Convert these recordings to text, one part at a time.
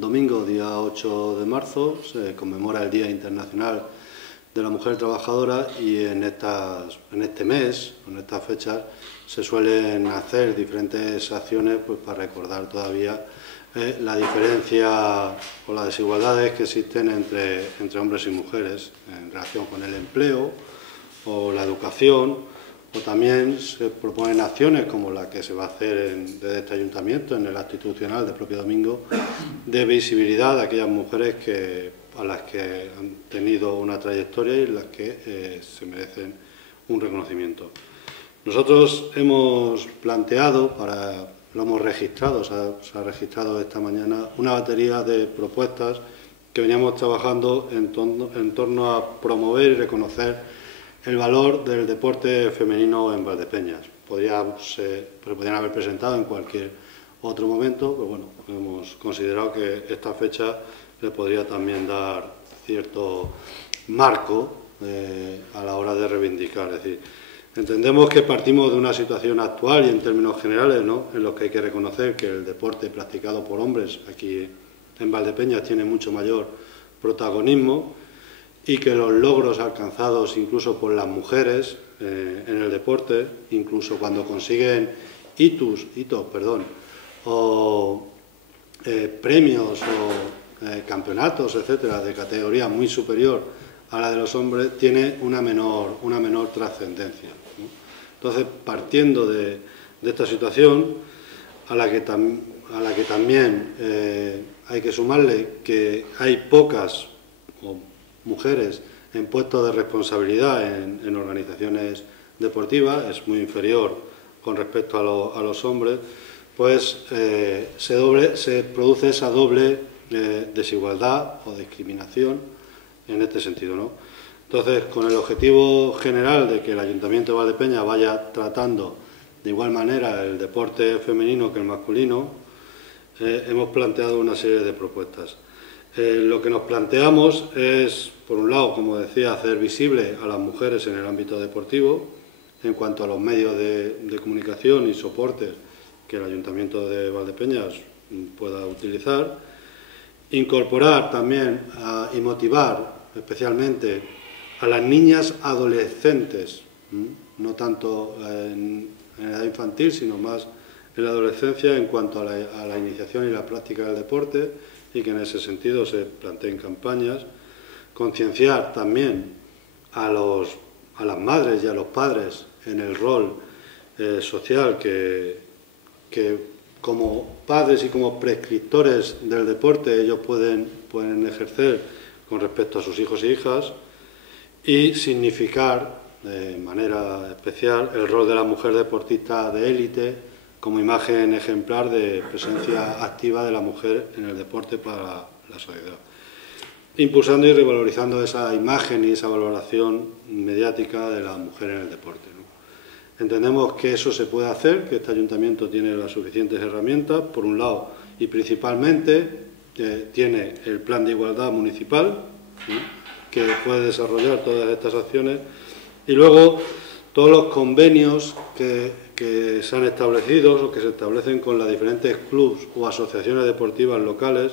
domingo, día 8 de marzo, se conmemora el Día Internacional de la Mujer Trabajadora y en este mes, en estas fechas, se suelen hacer diferentes acciones pues, para recordar todavía la diferencia o las desigualdades que existen entre hombres y mujeres en relación con el empleo o la educación, o también se proponen acciones como la que se va a hacer desde este ayuntamiento en el acto institucional del propio domingo, de visibilidad de aquellas mujeres a las que han tenido una trayectoria y las que se merecen un reconocimiento. Nosotros hemos planteado, lo hemos registrado, se ha registrado esta mañana, una batería de propuestas que veníamos trabajando en torno a promover y reconocer el valor del deporte femenino en Valdepeñas. Podrían haber presentado en cualquier otro momento, pero bueno, hemos considerado que esta fecha le podría también dar cierto marco a la hora de reivindicar. Es decir, entendemos que partimos de una situación actual y en términos generales, ¿no?, en los que hay que reconocer que el deporte practicado por hombres aquí en Valdepeñas tiene mucho mayor protagonismo y que los logros alcanzados incluso por las mujeres en el deporte, incluso cuando consiguen hitos, o premios o campeonatos, etcétera, de categoría muy superior a la de los hombres, tiene una menor trascendencia, ¿no? Entonces, partiendo de esta situación, a la que también hay que sumarle que hay pocas mujeres en puestos de responsabilidad en organizaciones deportivas, es muy inferior con respecto a los hombres, pues se produce esa doble desigualdad o discriminación en este sentido, ¿no? Entonces, con el objetivo general de que el Ayuntamiento de Valdepeñas vaya tratando de igual manera el deporte femenino que el masculino, hemos planteado una serie de propuestas. Lo que nos planteamos es, por un lado, como decía, hacer visible a las mujeres en el ámbito deportivo, en cuanto a los medios de comunicación y soportes que el Ayuntamiento de Valdepeñas pueda utilizar, incorporar también y motivar especialmente a las niñas adolescentes, no tanto en edad infantil, sino más en la adolescencia en cuanto a la iniciación y la práctica del deporte, y que en ese sentido se planteen campañas, concienciar también a las madres y a los padres en el rol social que como padres y como prescriptores del deporte ellos pueden ejercer con respecto a sus hijos e hijas, y significar de manera especial el rol de la mujer deportista de élite como imagen ejemplar de presencia activa de la mujer en el deporte para la sociedad, impulsando y revalorizando esa imagen y esa valoración mediática de la mujer en el deporte, ¿no? Entendemos que eso se puede hacer, que este ayuntamiento tiene las suficientes herramientas, por un lado, y principalmente tiene el plan de igualdad municipal, ¿no?, que puede desarrollar todas estas acciones, y luego todos los convenios que se han establecido o que se establecen con las diferentes clubes o asociaciones deportivas locales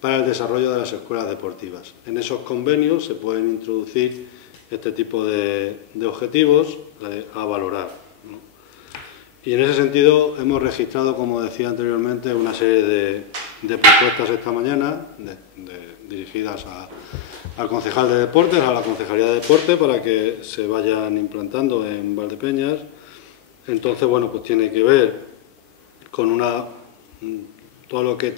para el desarrollo de las escuelas deportivas. En esos convenios se pueden introducir este tipo de objetivos a valorar, ¿no? Y en ese sentido hemos registrado, como decía anteriormente, una serie de propuestas esta mañana dirigidas al concejal de deportes, a la concejalía de deporte, para que se vayan implantando en Valdepeñas. Entonces, bueno, pues tiene que ver con todo lo que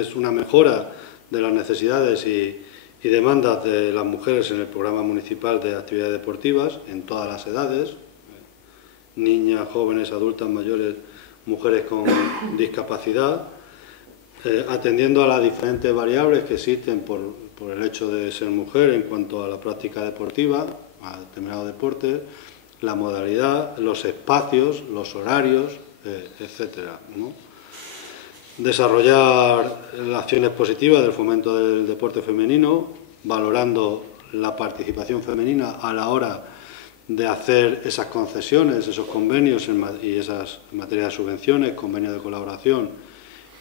es una mejora de las necesidades y demandas de las mujeres en el programa municipal de actividades deportivas en todas las edades, niñas, jóvenes, adultas, mayores, mujeres con discapacidad, atendiendo a las diferentes variables que existen por el hecho de ser mujer en cuanto a la práctica deportiva, a determinados deportes, la modalidad, los espacios, los horarios, etcétera, ¿no? Desarrollar las acciones positivas del fomento del deporte femenino, valorando la participación femenina a la hora de hacer esas concesiones, esos convenios y esas materias de subvenciones, convenios de colaboración,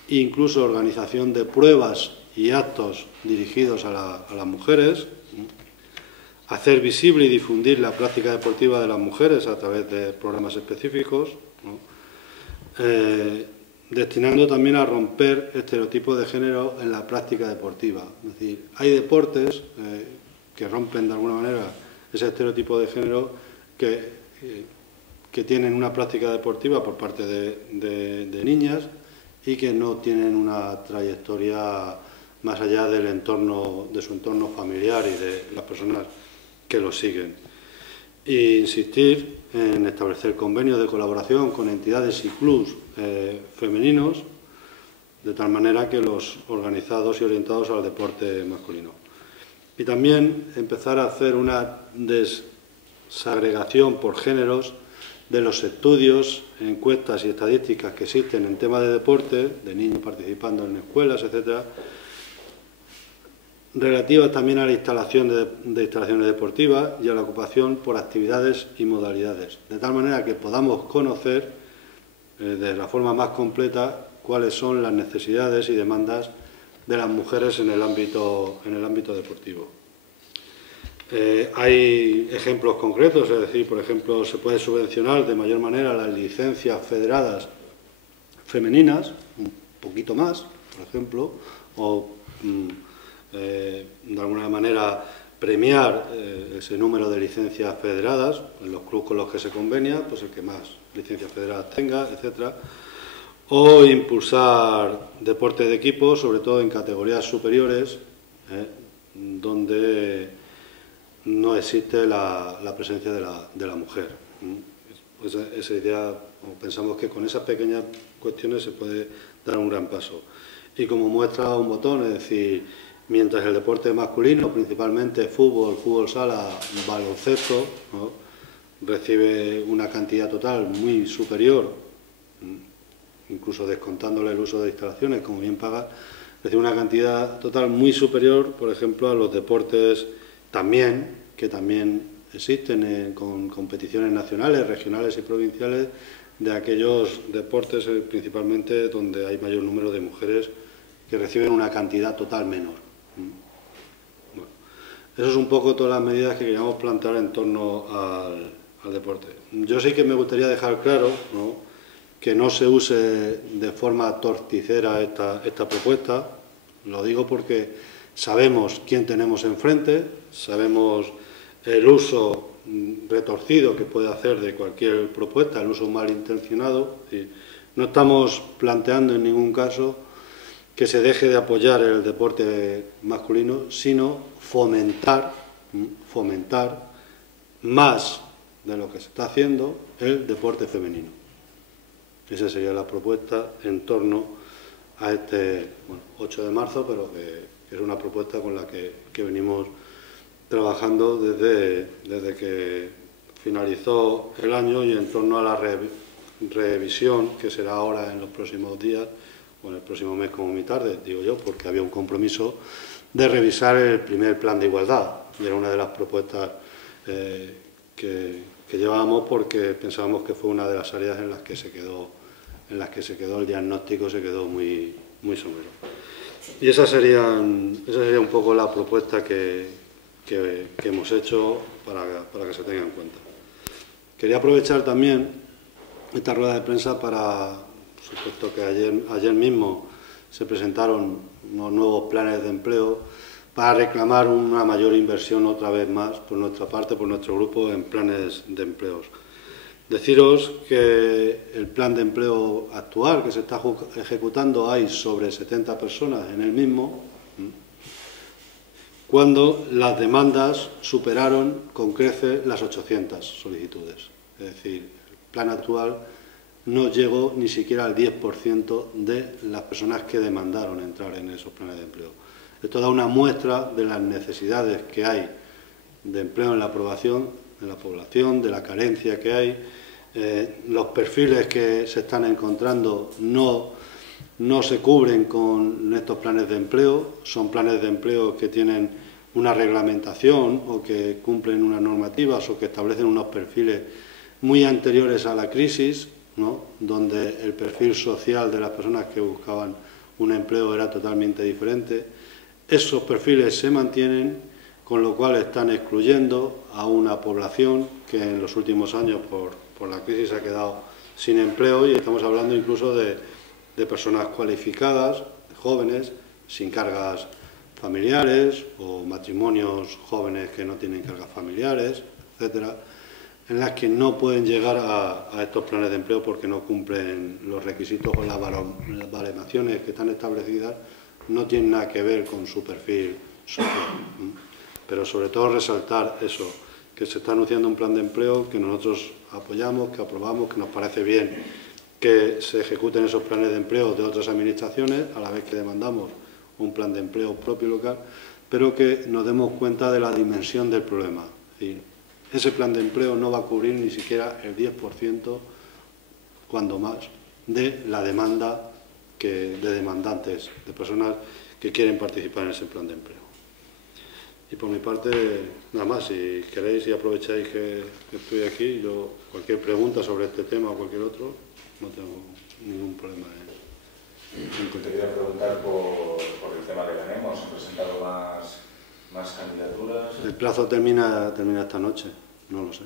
e incluso organización de pruebas y actos dirigidos a las mujeres, hacer visible y difundir la práctica deportiva de las mujeres a través de programas específicos, ¿no? Destinando también a romper estereotipos de género en la práctica deportiva. Es decir, hay deportes que rompen de alguna manera ese estereotipo de género que tienen una práctica deportiva por parte de niñas y que no tienen una trayectoria más allá del entorno, de su entorno familiar y de las personas que lo siguen. E insistir en establecer convenios de colaboración con entidades y clubs femeninos, de tal manera que los organizados y orientados al deporte masculino. Y también empezar a hacer una desagregación por géneros de los estudios, encuestas y estadísticas que existen en temas de deporte, de niños participando en escuelas, etcétera, relativas también a la instalación de instalaciones deportivas y a la ocupación por actividades y modalidades, de tal manera que podamos conocer de la forma más completa cuáles son las necesidades y demandas de las mujeres en el ámbito deportivo. Hay ejemplos concretos, es decir, por ejemplo, se puede subvencionar de mayor manera las licencias federadas femeninas, un poquito más, por ejemplo, o de alguna manera premiar ese número de licencias federadas en los clubes con los que se convenia, pues el que más licencias federadas tenga, etcétera, o impulsar deporte de equipo, sobre todo en categorías superiores, donde no existe la presencia de la mujer. Pues esa idea, pensamos que con esas pequeñas cuestiones se puede dar un gran paso. Y como muestra un botón, es decir, mientras el deporte masculino, principalmente fútbol, fútbol sala, baloncesto, ¿no?, recibe una cantidad total muy superior, incluso descontándole el uso de instalaciones, como bien paga, recibe una cantidad total muy superior, por ejemplo, a los deportes que también existen con competiciones nacionales, regionales y provinciales, de aquellos deportes principalmente donde hay mayor número de mujeres que reciben una cantidad total menor. Bueno, eso es un poco todas las medidas que queríamos plantear en torno al deporte. Yo sí que me gustaría dejar claro, ¿no?, que no se use de forma torticera esta propuesta. Lo digo porque sabemos quién tenemos enfrente, sabemos el uso retorcido que puede hacer de cualquier propuesta, el uso malintencionado. No estamos planteando en ningún caso que se deje de apoyar el deporte masculino, sino fomentar más de lo que se está haciendo el deporte femenino. Esa sería la propuesta en torno a este 8 de marzo, pero que es una propuesta con la que venimos trabajando desde que finalizó el año y en torno a la revisión que será ahora en los próximos días, o en el próximo mes como muy tarde, digo yo, porque había un compromiso de revisar el primer plan de igualdad. Y era una de las propuestas que llevábamos, porque pensábamos que fue una de las áreas en las que se quedó el diagnóstico, se quedó muy somero. Y esa sería un poco la propuesta que hemos hecho para que se tenga en cuenta. Quería aprovechar también esta rueda de prensa para, supuesto que ayer mismo se presentaron unos nuevos planes de empleo, para reclamar una mayor inversión otra vez más por nuestra parte, por nuestro grupo, en planes de empleos. Deciros que el plan de empleo actual que se está ejecutando, hay sobre 70 personas en el mismo, cuando las demandas superaron con creces las 800 solicitudes. Es decir, el plan actual no llegó ni siquiera al 10% de las personas que demandaron entrar en esos planes de empleo. Esto da una muestra de las necesidades que hay de empleo en la población, de la carencia que hay. Los perfiles que se están encontrando no se cubren con estos planes de empleo, son planes de empleo que tienen una reglamentación o que cumplen unas normativas o que establecen unos perfiles muy anteriores a la crisis, ¿no?, donde el perfil social de las personas que buscaban un empleo era totalmente diferente. Esos perfiles se mantienen, con lo cual están excluyendo a una población que en los últimos años por la crisis ha quedado sin empleo, y estamos hablando incluso de personas cualificadas, jóvenes, sin cargas familiares, o matrimonios jóvenes que no tienen cargas familiares, etcétera, en las que no pueden llegar a estos planes de empleo porque no cumplen los requisitos, o las baremaciones que están establecidas no tienen nada que ver con su perfil social. Pero sobre todo resaltar eso, que se está anunciando un plan de empleo que nosotros apoyamos, que aprobamos, que nos parece bien que se ejecuten esos planes de empleo de otras administraciones, a la vez que demandamos un plan de empleo propio local, pero que nos demos cuenta de la dimensión del problema. Es decir, ese plan de empleo no va a cubrir ni siquiera el 10%, cuando más, de la demanda de demandantes, de personas que quieren participar en ese plan de empleo. Y por mi parte, nada más. Si queréis y aprovecháis que estoy aquí, yo cualquier pregunta sobre este tema o cualquier otro, no tengo ningún problema en Te quería preguntar por el tema de la NEMO. ¿Se han presentado más candidaturas? El plazo termina esta noche, no lo sé.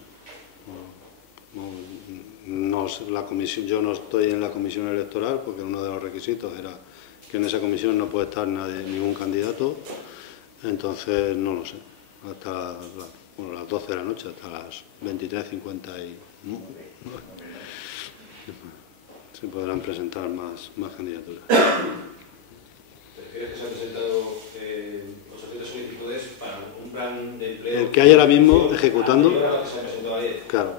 La comisión, yo no estoy en la comisión electoral porque uno de los requisitos era que en esa comisión no puede estar ningún candidato, entonces no lo sé. Hasta las 12 de la noche, hasta las 23:59. Se podrán presentar más candidaturas. ¿Crees que se han presentado 800 solicitudes para un plan de empleo? El que hay ahora mismo ejecutando, que se han presentado ayer. claro,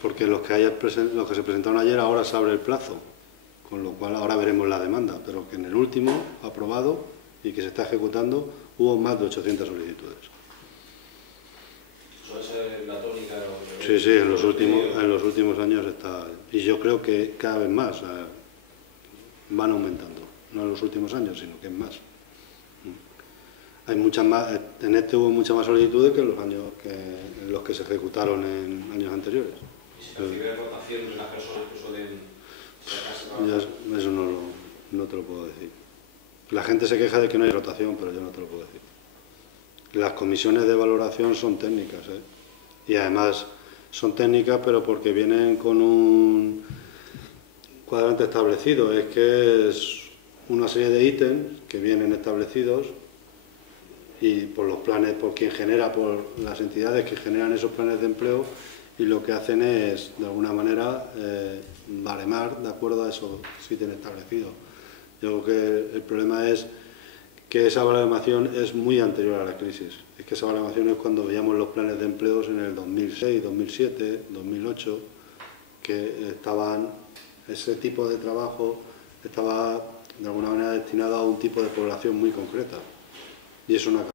porque los que se presentaron ayer ahora se abre el plazo, con lo cual ahora veremos la demanda, pero que en el último aprobado y que se está ejecutando hubo más de 800 solicitudes. ¿Suele ser la tónica? Sí, en los últimos años está, y yo creo que cada vez más van aumentando, no en los últimos años, sino que es más. Hay muchas más, en este hubo muchas más solicitudes que en los que se ejecutaron en años anteriores. ¿Y si percibe rotación en las personas que suelen... Eso no te lo puedo decir. La gente se queja de que no hay rotación, pero yo no te lo puedo decir. Las comisiones de valoración son técnicas, y además son técnicas, pero porque vienen con un cuadrante establecido. Es que es una serie de ítems que vienen establecidos, y por los planes, por quien genera, por las entidades que generan esos planes de empleo, y lo que hacen es, de alguna manera, baremar de acuerdo a esos ítems establecidos. Yo creo que el problema es que esa baremación es muy anterior a la crisis. Es que esa baremación es cuando veíamos los planes de empleos en el 2006, 2007, 2008, que ese tipo de trabajo estaba de alguna manera destinado a un tipo de población muy concreta. Y eso no ha